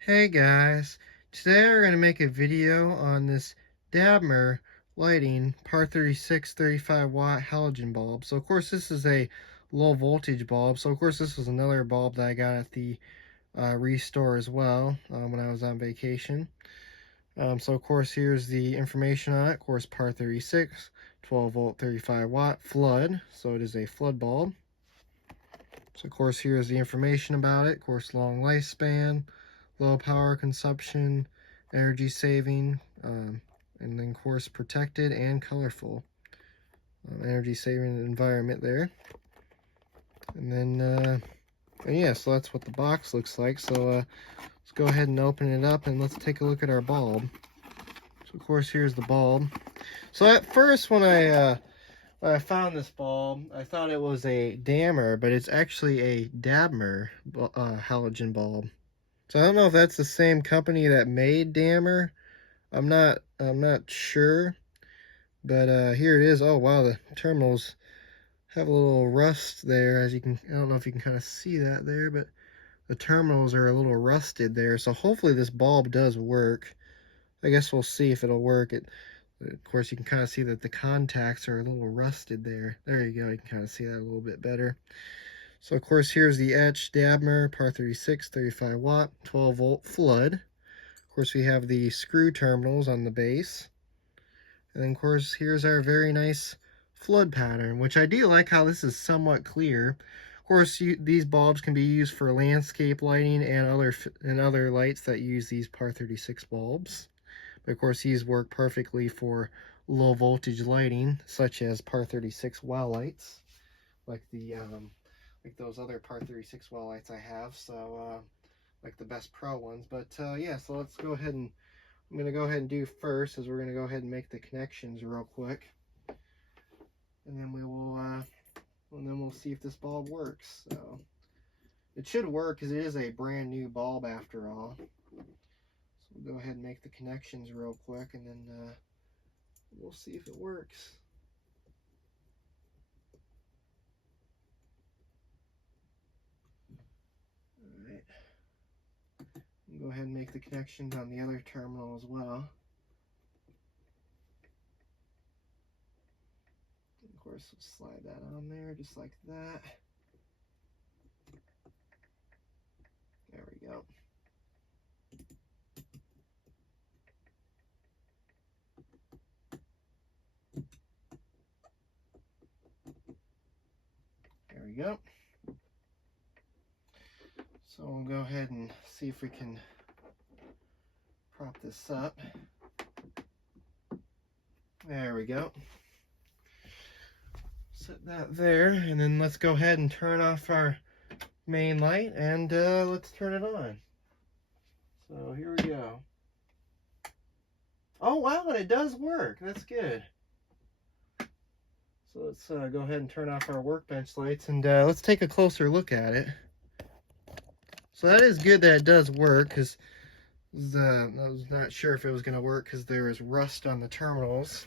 Hey guys, today we're going to make a video on this DABMAR Lighting Par 36 35 watt halogen bulb. So of course this is a low voltage bulb, so of course this was another bulb that I got at the restore as well when I was on vacation. So of course here's the information on it. Of course Par 36, 12 volt 35 watt flood, so it is a flood bulb. So of course here's the information about it. Of course long lifespan, low power consumption, energy saving, and then of course protected and colorful. Energy saving environment there. And then and yeah, so that's what the box looks like. So let's go ahead and open it up and let's take a look at our bulb. So of course here's the bulb. So at first when I found this bulb, I thought it was a DABMAR, but it's actually a DABMAR halogen bulb. So I don't know if that's the same company that made DABMAR. I'm not sure. But here it is. Oh wow, the terminals have a little rust there, as you can, I don't know if you can kind of see that there, but the terminals are a little rusted there. So hopefully this bulb does work. I guess we'll see if it'll work. Of course, you can kind of see that the contacts are a little rusted there. There you go. You can kind of see that a little bit better. So of course here's the etched DABMAR Par 36 35 watt 12 volt flood. Of course we have the screw terminals on the base. And then of course here's our very nice flood pattern, which I do like how this is somewhat clear. Of course these bulbs can be used for landscape lighting and other lights that use these Par 36 bulbs. But of course these work perfectly for low voltage lighting, such as Par 36 well lights, like the like those other Par 36 well lights I have, so like the Best Pro ones. But yeah, so let's go ahead and I'm going to go ahead and do first is we're going to go ahead and make the connections real quick, and then we'll see if this bulb works. So it should work because it is a brand new bulb after all. So we'll go ahead and make the connections real quick, and then we'll see if it works. Alright. Go ahead and make the connections on the other terminal as well. Of course, we'll slide that on there just like that. There we go. There we go. So we'll go ahead and see if we can prop this up. There we go. Set that there, and then let's go ahead and turn off our main light, and let's turn it on. So here we go. Oh wow, and it does work. That's good. So let's go ahead and turn off our workbench lights, and let's take a closer look at it. So that is good that it does work, because I was not sure if it was going to work because there is rust on the terminals.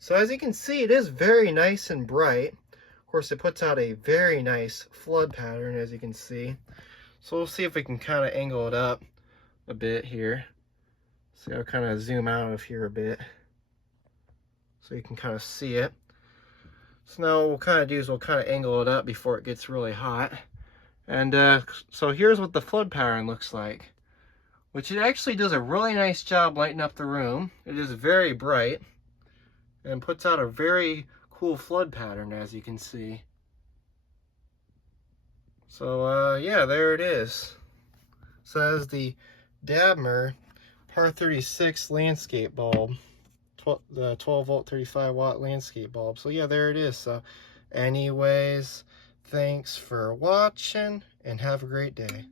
So as you can see, it is very nice and bright. Of course, it puts out a very nice flood pattern, as you can see. So we'll see if we can kind of angle it up a bit here. So I'll kind of zoom out of here a bit so you can kind of see it. So now what we'll kind of do is we'll kind of angle it up before it gets really hot. And so here's what the flood pattern looks like, which it actually does a really nice job lighting up the room. It is very bright and puts out a very cool flood pattern, as you can see. So yeah, there it is. So that is the DABMAR Par 36 landscape bulb, the 12 volt 35 watt landscape bulb. So yeah, there it is. So anyways, thanks for watching and have a great day.